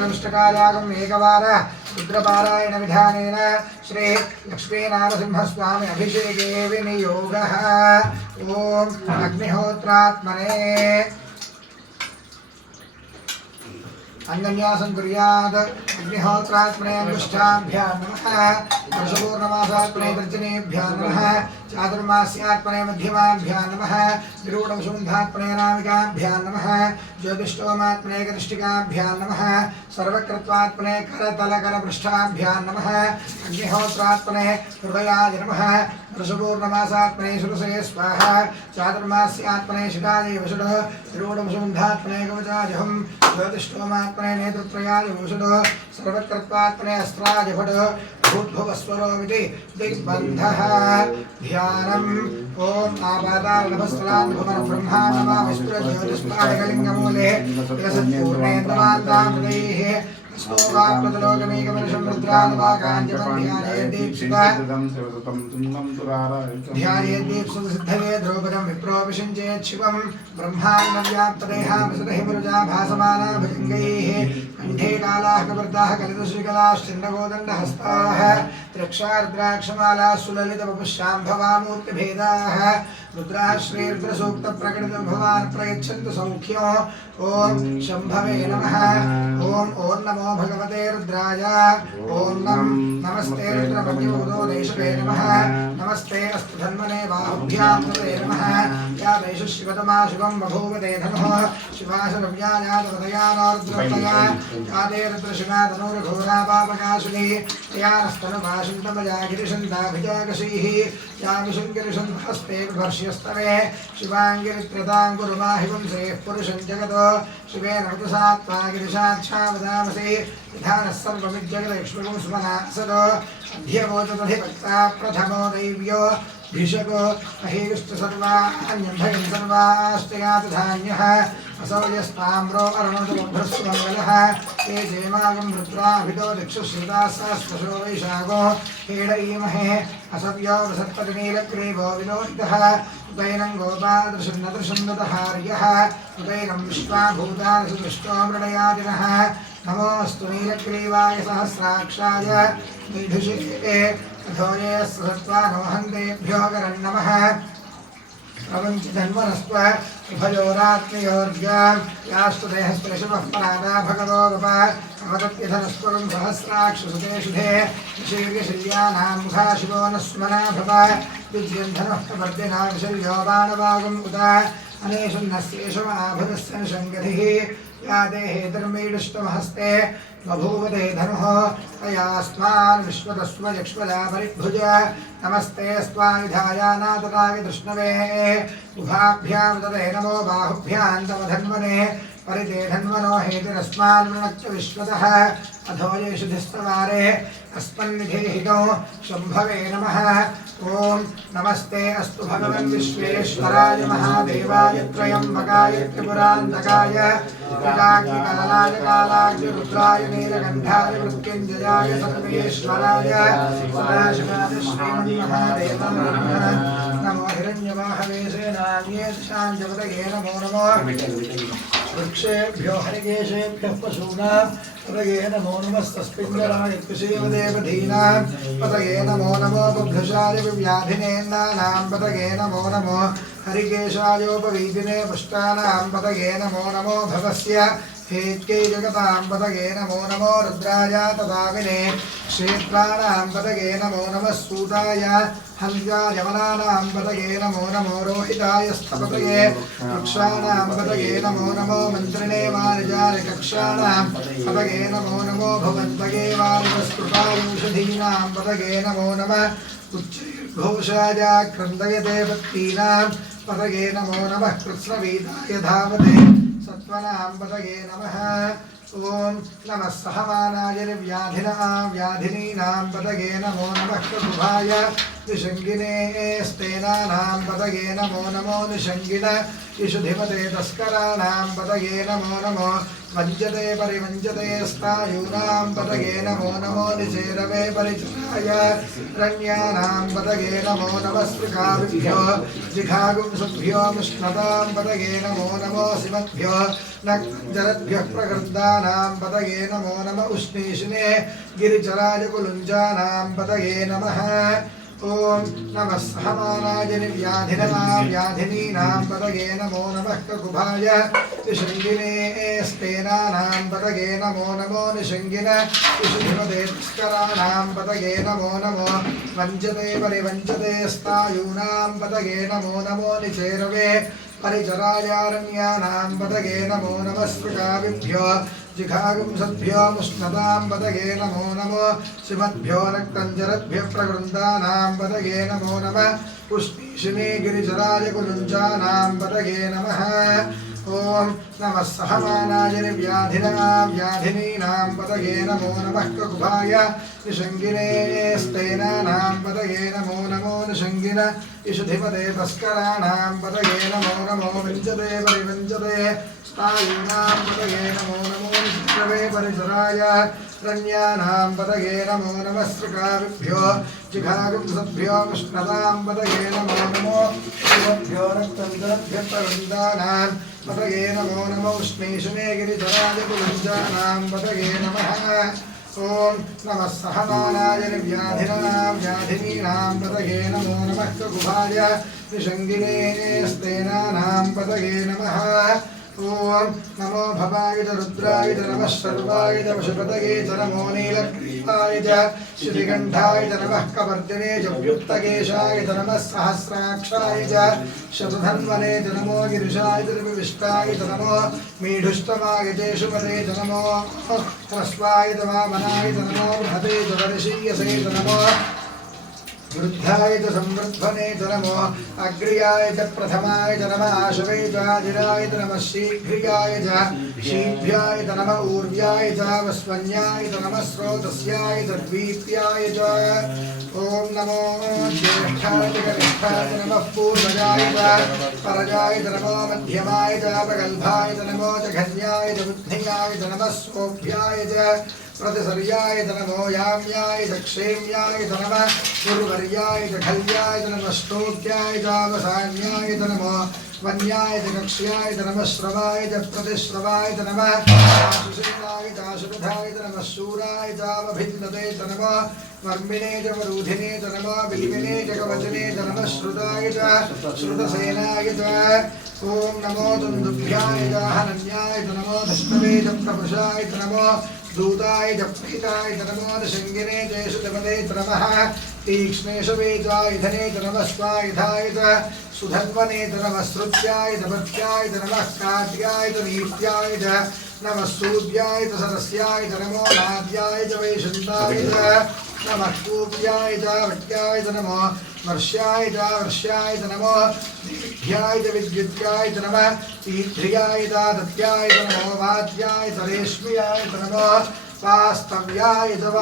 सकलमिष्टकायागम् एकवार रुद्रपारायण विधानेन श्री लक्ष्मीनारसिंहस्वामी अभिषेके विनियोगः। ओम अग्निहोत्रात्मने अंगन्यासं कुर्यात्। अग्निहोत्रात्मने अनुष्ठाभ्यां नमः। वर्षपूर्णमासात्मने तर्जनेभ्यां नमः। चातुर्मास्यात्मने मध्यमाभ्यां नमः। निरूढवसुन्धात्मने नामिकाभ्यां नमः। ज्योतिष्टोमात्मने कनिष्ठिकाभ्यां नमः। सर्वकृत्वात्मने करतलकरपृष्ठाभ्यां नमः। अग्निहोत्रात्मने हृदयाय नमः। वर्षपूर्णमासात्मने सुरसे स्वाहा। चातुर्मास्यात्मने शिखायै वषुड। निरूढवसुन्धात्मने कवचाजहं। ज्योतिष्टोमात्मने नेत्रत्रयाय वषुड। सर्वकृत्वात्मने अस्त्राय भट। भूद्भुवस्वरोमिति दिग्बन्धः। ध्यानम् ओम आपातालनभस्थलान्भुवन ब्रह्माण्डमा विस्फुरज्योतिष्पाणिकलिङ्गमूले विलसत्पूर्णेन्द्रमान्तामृतैः स्मोगाप्रतलोकमेकवर्षं ध्यायेद्दीप्सुतसिद्धये द्रौपदं विप्रोऽभिषिञ्चेत् शिवं ब्रह्माण्डव्याप्तदेहामसदहिमरुजा भासमाना भुजङ्गैः कण्ठे कालाः कपर्दाः कलितश्रीकलाश्चिन्नगोदण्डहस्ताः त्र्यक्षारुद्राक्षमालाः सुललितवपुश्शाम्भवामूर्तिभेदाः रुद्राः श्रीरुद्रसूक्तप्रकटितं भवान् प्रयच्छन्तु सौख्यो। ओम शंभवे नमः। ओम नमो भगवते रुद्राय। ओम नमस्ते रुद्रपद्योदो देशवे नमः। नमस्ते अस्तु धन्वने बाहुभ्यां तते नमः। या देश शिवतमा शिवं बभूवते धनुः शिवाशरव्याजातवदयानोर्द्रतया या ते रुद्रशिवा तनूर्घोरा पापकाशुनी या नस्तनुभाषन्तमया गिरिशन्ताभिजाकशीः या विशङ्गिरिशन्धहस्ते विभर्ष्यस्तवे शिवाङ्गिरित्रतां कुरुमाहिवंसेः पुरुषं जगतो शिवेन ऋतुसात्वा गिरिशाच्छावदामसि विधानः सर्वमिज्जगदक्ष्मगं सुमनासदो अध्यवोचतधिभक्ता प्रथमो दैव्यो भिषको महीविष्टु सर्वाण्यं भयं सर्वाश्चयातु धान्यः असौ यस्ताम्रो अरुणोदुर्भ्रस्वमङ्गलः ते जेमागं रुद्राभितो दिक्षुश्रुतास्वशो वैशाखो हेडईमहे असव्यो वसत्पतिनीलग्रीवो विलोहितः उदैनं गोपादृशन्नदृशन्नतहार्यः उदैनं विश्वाभूतानि सुदृष्टो मृडयादिनः नमोऽस्तु नीलग्रीवाय सहस्राक्षाय नीधुषिके अधोये सत्त्वा नमहन्तेभ्यो करन्नमः। प्रपञ्चधन्वनस्त्व उभयोरात्मयोर्ज्ञां यास्तु देहस्पृशवः परादा भगवो गप अवदत्यधनस्त्वं सहस्राक्षसुते शुधे शीर्घशल्यानां मुखा शिवो न स्मना भव विद्यन्धनः प्रवर्धिना विशल्यो बाणवागम् उत अनेशुन्नस्येषु आभुरस्य शङ्गधिः या देहे धर्मीडुष्टमहस्ते बभूवते धनुः तयास्मान् विश्वतस्व यक्ष्मजा परिभुज नमस्ते स्वायुधायानातराय कृष्णवे उभाभ्यां तदे नमो बाहुभ्यां तव धन्वने परिते धन्वनो हेतिरस्मान् वृणक्च विश्वतः अधोयेषु धिस्तवारे अस्मन्निधेहितो शम्भवे नमः। ओम नमस्ते अस्तु भगवन् विश्वेश्वराय महादेवाय त्र्यम्बकाय त्रिपुरान्तकाय त्रिकाग्निकालाय कालाग्निरुद्राय नीलकण्ठाय मृत्युञ्जयाय सर्वेश्वराय सदाशिवाय श्रीमन्महादेवाय नमो हिरण्यवाहवे सेनान्ये शाञ्जपतये नमो नमो वृक्षेभ्यो हरिकेशेभ्यः पशूनां पतये नमो नमस्तस्मिञ्जराय कृषेवदेवधीनां पतये नमो नमो बुद्धशाय व्याधिनेन्दानां पतये नमो नमो हरिकेशायोपवीतिने पुष्टानां पतये नमो नमो भवस्य हेत्यै जगतां पतये नमो नमो रुद्राय तदाविने क्षेत्राणां पतये नमो नमः सूताय हंसायमनानां पतये नमो नमो रोहिताय स्थपतये वृक्षाणां पतये नमो नमो मन्त्रिणे वारिजारिकक्षाणां पतये नमो नमो भवन्तये वारिवस्कृतायुषधीनां पतये नमो नमः उच्चैर्घोषाय क्रन्दयते पत्नीनां पतये नमो नमः कृत्स्नवीताय धावते सत्वनां पतये नमः। ओम नमः सहमानाय व्याधिनीनां पतये नमो नमः प्रभुभाय निषङ्गिने स्तेनानां पतये नमो नमो निषङ्गिन इषुधिपते तस्कराणां पतये नमो नमो वञ्जते परिवञ्जते स्थायूनां पतगे नमो नमो निचेरवे परिचराय रण्यानां पतगे नमो नमस्पृकाभ्यो जिघागुंसुभ्यो मुष्णतां पतगे नमो नमो सिमभ्यो नक्तञ्जरद्भ्यः प्रकृतानां पतगे नमो नम उष्णीषिणे गिरिचराजकुलुञ्जानां पतगे नमः ओम नमः सहमानाय व्याधिनां व्याधिनीनां पतगे नमो नमः ककुभाय निषङ्गिने स्तेनानां पतगे नमो नमो निषङ्गिन इषुधिमते पुष्कराणां पतगे नमो नमो वञ्जते परिवञ्जते स्थायूनां पतगे नमो नमो निचेरवे परिचरायारण्यानां पतगे नमो नमः स्पृकाविभ्यो जिघागुंसद्भ्यो मुष्णतां पतगे नमो नमो सिमद्भ्यो नक्तञ्जरद्भ्यः प्रकृन्तानां पतगे नमो नमः पुष्णीषिणे गिरिचराजकुलुञ्जानां पतगे नमः ओम नमः सहमानाय व्याधिनां व्याधिनीनां पतगे नमो नमः ककुभाय निषङ्गिने स्तेनानां पतगे नमो नमो निषङ्गिन इषुधिपते तस्कराणां पतगे नमो नमो विञ्जते परिवञ्जते स्थायूनां पतगे नमो नमो निषङ्गवे परिचराय रण्यानां पतगे नमो नमः स्पृकाविभ्यो जिघागुंसद्भ्यो मुष्णतां पतगे नमो नमो शिवभ्यो रक्तञ्जरद्भ्यः प्रवृन्दानां पतगे नमो नमो उष्णीषिणे गिरिधराजकुलुञ्जानां पतगे नमः ओम नमः सहमानाय व्याधिनां व्याधिनीनां पतगे नमो नमः ककुभाय निषङ्गिने स्तेनानां पतगे नमः ओम नमो भवाय च रुद्राय च नमः सर्वाय च वशपतये च नमो नीलग्रीवाय च श्रीकण्ठाय च नमः कपर्दिने च व्युक्तकेशाय च नमः सहस्राक्षाय च शतधन्वने च नमो गिरिशाय च विष्टाय च नमो मीढुष्टमाय च शुभते च नमो ह्रस्वाय च वामनाय च नमो बृहते च वर्षीयसे च नमो वृद्धाय च संवृद्धने च नमो अग्र्याय च प्रथमाय च नमः आशवे च आदिराय च नमः शीघ्रियाय च शीभ्याय च नमः ऊर्व्याय च वस्वन्याय च नमः स्रोतस्याय च द्वीप्याय च ओम नमो ज्येष्ठाय च कनिष्ठाय च नमः पूर्वजाय च परजाय च नमो मध्यमाय च प्रगल्भाय च नमो जघन्याय च बुद्धियाय च नमः सोभ्याय च प्रतिसर्याय च नमो याम्याय च क्षेम्याय च नमः गुरुवर्याय च खल्याय च नमः श्लोक्याय च वसान्याय च नमो वन्याय च कक्ष्याय च नमः श्रवाय च प्रतिश्रवाय च नमः आशुषेणाय च आशुधाय च नमः शूराय च अभिन्नते च नमः वर्मिणे च वरूधिने च नमः बिल्विने च कवचने च नमः श्रुताय च श्रुतसेनाय च ओम नमो दुन्दुभ्याय च हनन्याय च नमो धष्टवे च प्रपुषाय च नमो दूताय च प्रीताय च नमो निषङ्गिने च शुद्धपते च नमः तीक्ष्णेशवे च इधने च नमः स्वायुधाय च सुधन्वने च नमः श्रुत्याय च भक्त्याय च नमः काट्याय च नीत्याय च नमः सूर्याय च सरस्याय च नमो नाद्याय च वैशन्ताय च नमः कूप्याय च भट्याय च नमो वर्ष्याय च वर्ष्याय च नमो दीर्घ्याय च विद्युत्याय च नमः ईध्र्याय च दत्याय च नमो वाद्याय च रेश्म्याय च नमो वास्तव्याय च